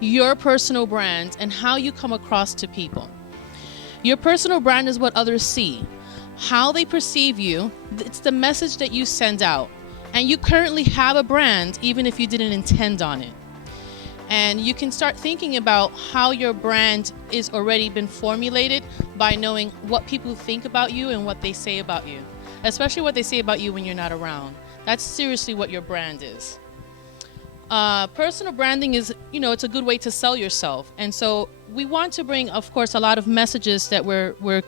your personal brand and how you come across to people. Your personal brand is what others see, how they perceive you. It's the message that you send out. And you currently have a brand, even if you didn't intend on it. And you can start thinking about how your brand is already been formulated by knowing what people think about you and what they say about you, especially what they say about you when you're not around. That's seriously what your brand is. Personal branding is, it's a good way to sell yourself. And so we want to bring, of course, a lot of messages that we're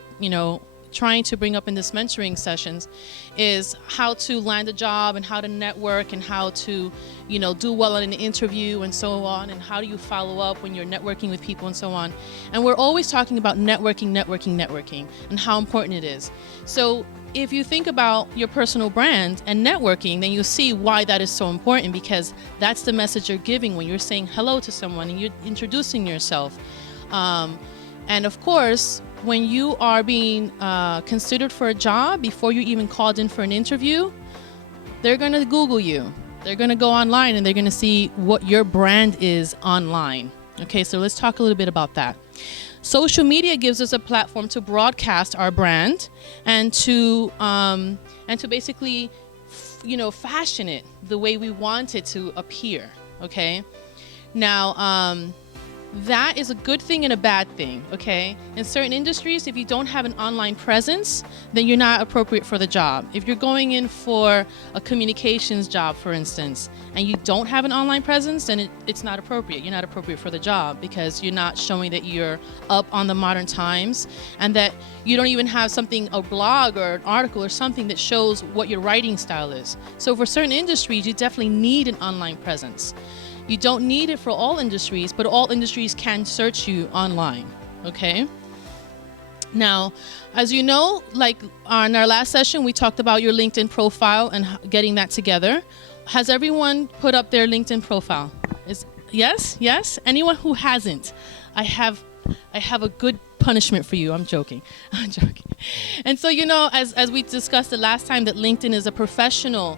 trying to bring up in this mentoring sessions is how to land a job and how to network and how to, do well in an interview and so on, and how do you follow up when you're networking with people and so on. And we're always talking about networking, and how important it is. So if you think about your personal brand and networking, then you'll see why that is so important, because that's the message you're giving when you're saying hello to someone and you're introducing yourself. And of course, when you are being considered for a job before you're even called in for an interview, they're going to Google you. They're going to go online and they're going to see what your brand is online. Okay, so let's talk a little bit about that. Social media gives us a platform to broadcast our brand and to basically, fashion it the way we want it to appear. Okay, now that is a good thing and a bad thing. Okay, in certain industries, if you don't have an online presence, then you're not appropriate for the job. If you're going in for a communications job, for instance, and you don't have an online presence, then it's not appropriate. You're not appropriate for the job because you're not showing that you're up on the modern times, and that you don't even have a blog or an article or something that shows what your writing style is. So for certain industries, you definitely need an online presence. You don't need it for all industries, but all industries can search you online, okay? Now, as you know, like on our last session, we talked about your LinkedIn profile and getting that together. Has everyone put up their LinkedIn profile? Yes? Anyone who hasn't, I have a good punishment for you. I'm joking. And so, as we discussed the last time, that LinkedIn is a professional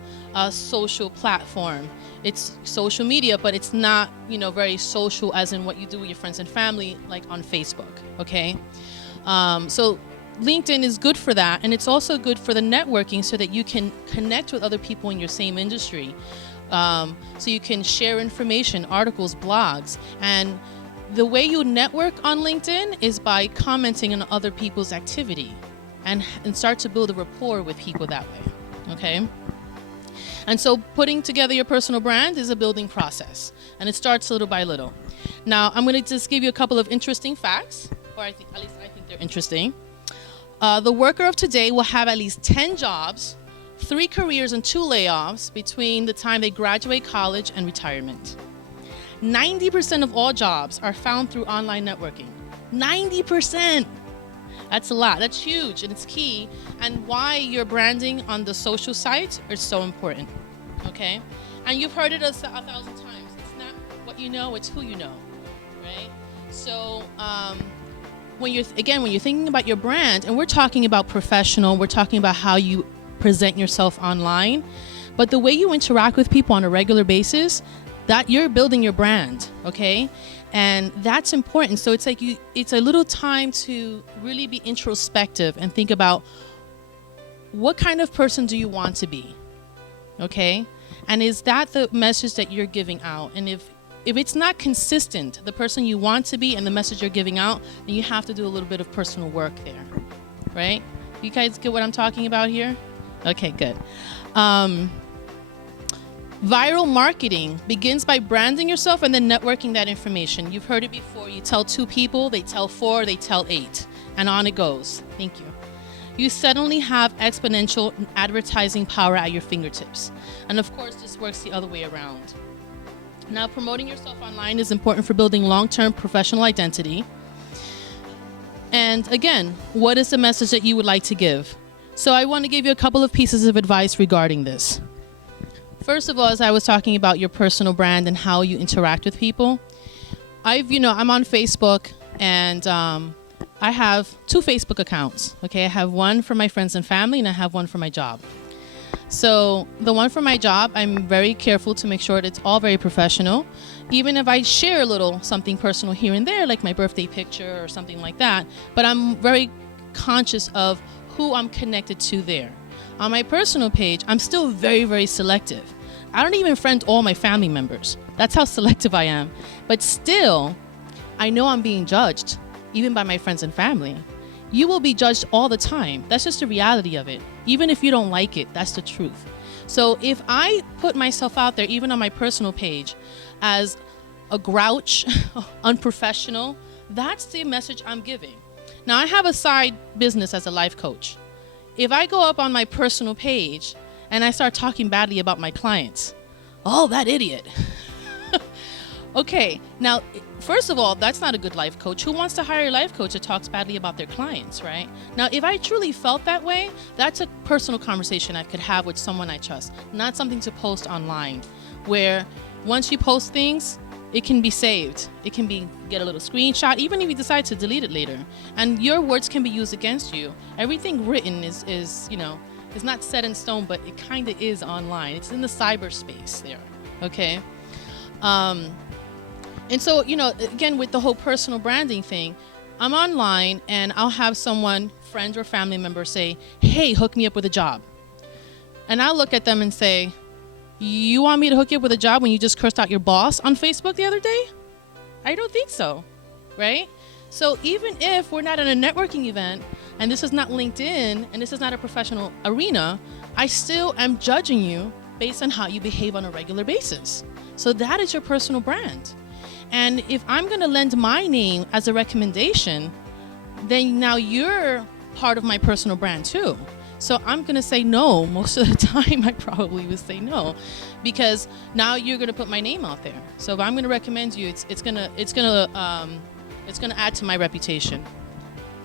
social platform. It's social media, but it's not, very social as in what you do with your friends and family, like on Facebook, okay? So LinkedIn is good for that, and it's also good for the networking so that you can connect with other people in your same industry. So you can share information, articles, blogs, and the way you network on LinkedIn is by commenting on other people's activity and start to build a rapport with people that way, okay? And so putting together your personal brand is a building process, and it starts little by little. Now, I'm going to just give you a couple of interesting facts, or at least I think they're interesting. The worker of today will have at least 10 jobs, 3 careers, and 2 layoffs between the time they graduate college and retirement. 90% of all jobs are found through online networking. 90%! That's a lot. That's huge, and it's key, and why your branding on the social sites is so important, okay? And you've heard it 1,000 times. It's not what you know, it's who you know, right? So when you're thinking about your brand, and we're talking about professional, we're talking about how you present yourself online, but the way you interact with people on a regular basis, that you're building your brand, okay? And that's important. So it's a little time to really be introspective and think about what kind of person do you want to be, okay? And is that the message that you're giving out? And if it's not consistent, the person you want to be and the message you're giving out, then you have to do a little bit of personal work there, right? You guys get what I'm talking about here? Okay, good. Viral marketing begins by branding yourself and then networking that information. You've heard it before. You tell 2 people, they tell 4, they tell 8, and on it goes. Thank you. You suddenly have exponential advertising power at your fingertips. And of course, this works the other way around. Now, promoting yourself online is important for building long-term professional identity. And again, what is the message that you would like to give? So I want to give you a couple of pieces of advice regarding this. First of all, as I was talking about your personal brand and how you interact with people, I'm on Facebook, and I have 2 Facebook accounts. Okay, I have one for my friends and family, and I have one for my job. So the one for my job, I'm very careful to make sure that it's all very professional. Even if I share a little something personal here and there, like my birthday picture or something like that, but I'm very conscious of who I'm connected to there. On my personal page, I'm still very, very selective. I don't even friend all my family members. That's how selective I am. But still, I know I'm being judged, even by my friends and family. You will be judged all the time. That's just the reality of it. Even if you don't like it, that's the truth. So if I put myself out there, even on my personal page, as a grouch, unprofessional, that's the message I'm giving. Now, I have a side business as a life coach. If I go up on my personal page and I start talking badly about my clients, oh, that idiot. Okay, now, first of all, that's not a good life coach. Who wants to hire a life coach that talks badly about their clients, right? Now, if I truly felt that way, that's a personal conversation I could have with someone I trust, not something to post online, where once you post things, it can be saved. It can be get a little screenshot, even if you decide to delete it later. And your words can be used against you. Everything written is not set in stone, but it kind of is online. It's in the cyberspace there, okay? And so, again, with the whole personal branding thing, I'm online and I'll have someone, friend or family member, say, hey, hook me up with a job. And I'll look at them and say, you want me to hook you up with a job when you just cursed out your boss on Facebook the other day? I don't think so, right? So even if we're not at a networking event and this is not LinkedIn and this is not a professional arena, I still am judging you based on how you behave on a regular basis. So that is your personal brand. And if I'm going to lend my name as a recommendation, then now you're part of my personal brand too. So I'm going to say no. Most of the time, I probably would say no, because now you're going to put my name out there. So if I'm going to recommend you, it's going to add to my reputation.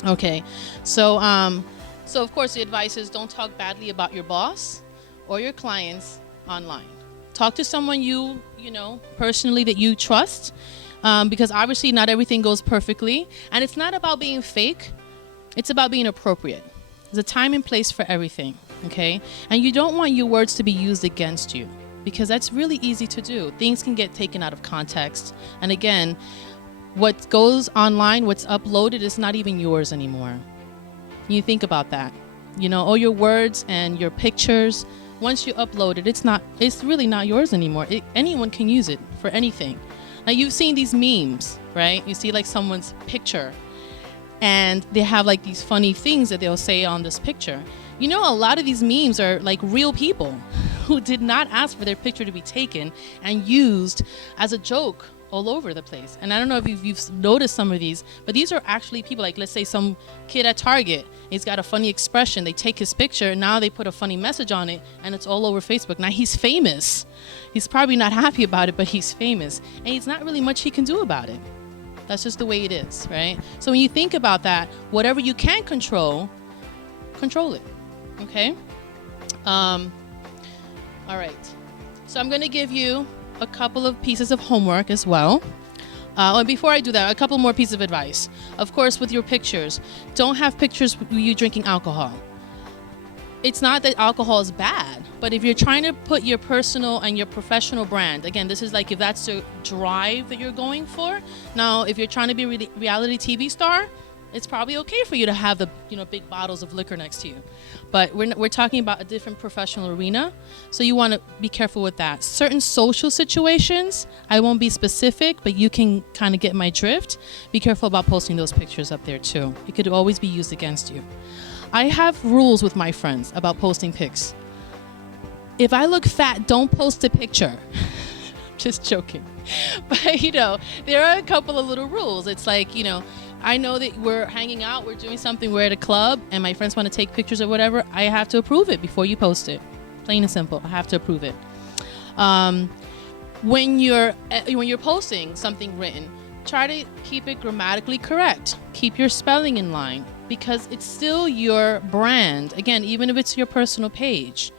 Okay. So of course the advice is don't talk badly about your boss or your clients online. Talk to someone you personally that you trust, because obviously not everything goes perfectly, and it's not about being fake. It's about being appropriate. There's a time and place for everything, okay? And you don't want your words to be used against you, because that's really easy to do. Things can get taken out of context. And again, what goes online, what's uploaded is not even yours anymore. You think about that. All your words and your pictures, once you upload it, it's really not yours anymore. Anyone can use it for anything. Now, you've seen these memes, right? You see like someone's picture and they have like these funny things that they'll say on this picture. A lot of these memes are like real people who did not ask for their picture to be taken and used as a joke all over the place. And I don't know if you've noticed some of these, but these are actually people. Like, let's say some kid at Target, he's got a funny expression. They take his picture and now they put a funny message on it and it's all over Facebook. Now he's famous. He's probably not happy about it, but he's famous. And it's not really much he can do about it. That's just the way it is, right? So when you think about that, whatever you can control it, okay? All right. So I'm going to give you a couple of pieces of homework as well. And before I do that, a couple more pieces of advice. Of course, with your pictures, don't have pictures with you drinking alcohol. It's not that alcohol is bad, but if you're trying to put your personal and your professional brand, again, this is like if that's the drive that you're going for. Now, if you're trying to be a reality TV star, it's probably okay for you to have the big bottles of liquor next to you. But we're talking about a different professional arena, so you want to be careful with that. Certain social situations, I won't be specific, but you can kind of get my drift. Be careful about posting those pictures up there too. It could always be used against you. I have rules with my friends about posting pics. If I look fat, don't post a picture. Just joking. But, there are a couple of little rules. It's like, I know that we're hanging out, we're doing something, we're at a club, and my friends want to take pictures or whatever. I have to approve it before you post it. Plain and simple. I have to approve it. When you're posting something written, try to keep it grammatically correct. Keep your spelling in line, because it's still your brand. Again, even if it's your personal page.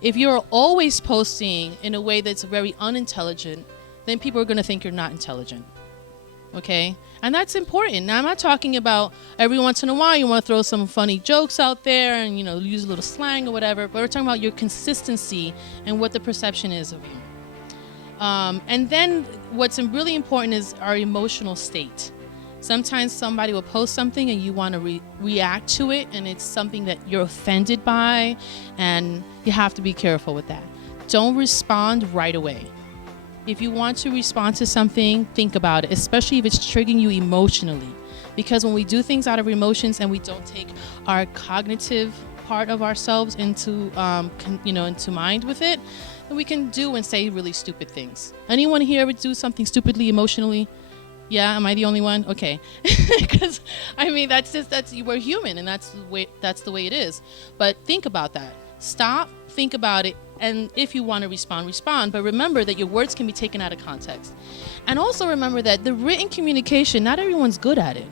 If you're always posting in a way that's very unintelligent, then people are going to think you're not intelligent. Okay? And that's important. Now, I'm not talking about every once in a while you want to throw some funny jokes out there and, you know, use a little slang or whatever, but we're talking about your consistency and what the perception is of you. And then what's really important is our emotional state. Sometimes somebody will post something and you want to react to it, and it's something that you're offended by, and you have to be careful with that. Don't respond right away. If you want to respond to something, think about it, especially if it's triggering you emotionally. Because when we do things out of emotions and we don't take our cognitive part of ourselves into mind with it, then we can do and say really stupid things. Anyone here would do something stupidly emotionally? Yeah, am I the only one? Okay. Because I mean, we're human, and that's the way it is. But think about that. Stop, think about it, and if you want to respond. But remember that your words can be taken out of context. And also remember that the written communication, not everyone's good at it.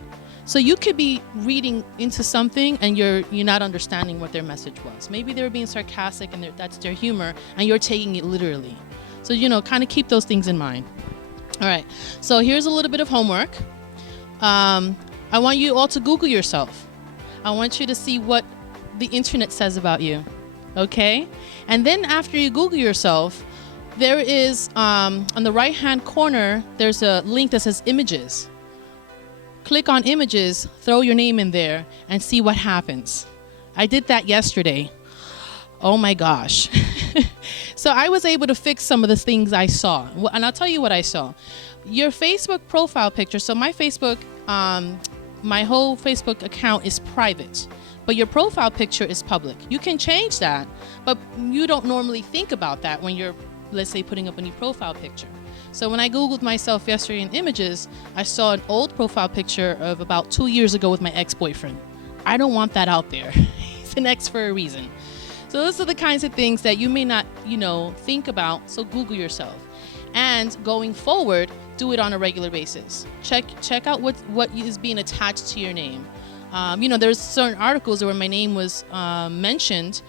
So you could be reading into something and you're not understanding what their message was. Maybe they were being sarcastic and that's their humor, and you're taking it literally. So, kind of keep those things in mind. All right, so here's a little bit of homework. I want you all to Google yourself. I want you to see what the internet says about you, okay? And then after you Google yourself, there is, on the right-hand corner, there's a link that says images. Click on images, throw your name in there, and see what happens. I did that yesterday. Oh my gosh. So I was able to fix some of the things I saw. And I'll tell you what I saw. Your Facebook profile picture, so my whole Facebook account is private, but your profile picture is public. You can change that, but you don't normally think about that when you're, let's say, putting up a new profile picture. So when I Googled myself yesterday in images, I saw an old profile picture of about 2 years ago with my ex-boyfriend. I don't want that out there. He's an ex for a reason. So those are the kinds of things that you may not, think about. So Google yourself. And going forward, do it on a regular basis. Check out what is being attached to your name. There's certain articles where my name was mentioned.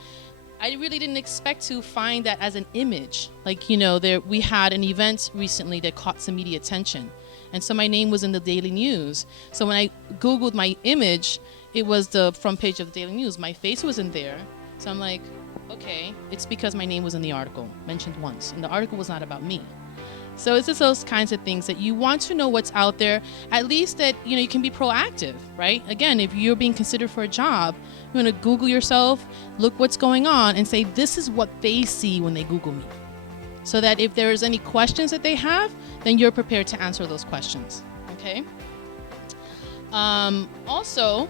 I really didn't expect to find that as an image. Like, we had an event recently that caught some media attention. And so my name was in the Daily News. So when I Googled my image, it was the front page of the Daily News. My face wasn't there. So I'm like, okay, it's because my name was in the article, mentioned once. And the article was not about me. So it's just those kinds of things that you want to know what's out there, at least that, you can be proactive, right? Again, if you're being considered for a job, you want to Google yourself, look what's going on, and say, this is what they see when they Google me. So that if there's any questions that they have, then you're prepared to answer those questions, okay? Also,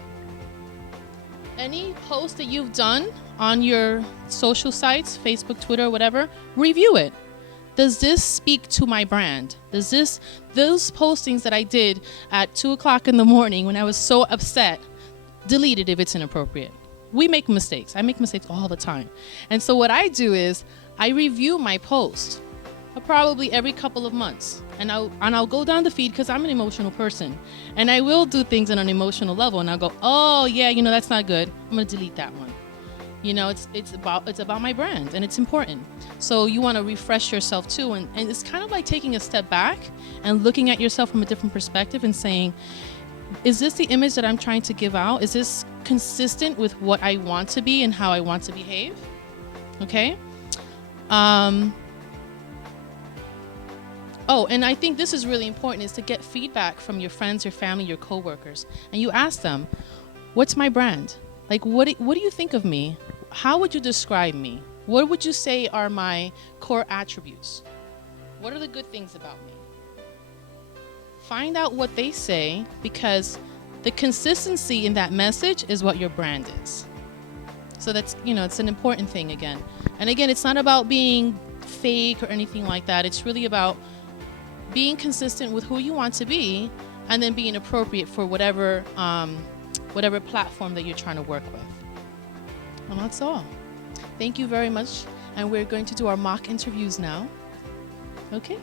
any post that you've done on your social sites, Facebook, Twitter, whatever, review it. Does this speak to my brand? Those postings that I did at 2:00 in the morning when I was so upset, delete it if it's inappropriate. We make mistakes. I make mistakes all the time. And so what I do is I review my post probably every couple of months. And I'll go down the feed because I'm an emotional person. And I will do things on an emotional level. And I'll go, oh, yeah, that's not good. I'm going to delete that one. It's about my brand, and it's important. So you want to refresh yourself too, and it's kind of like taking a step back and looking at yourself from a different perspective and saying, is this the image that I'm trying to give out? Is this consistent with what I want to be and how I want to behave? Okay. And I think this is really important, is to get feedback from your friends, your family, your coworkers, and you ask them, what's my brand? Like, what do you think of me? How would you describe me? What would you say are my core attributes? What are the good things about me? Find out what they say, because the consistency in that message is what your brand is. So that's, it's an important thing again. And again, it's not about being fake or anything like that. It's really about being consistent with who you want to be, and then being appropriate for whatever platform that you're trying to work with. And that's all. Thank you very much. And we're going to do our mock interviews now. Okay.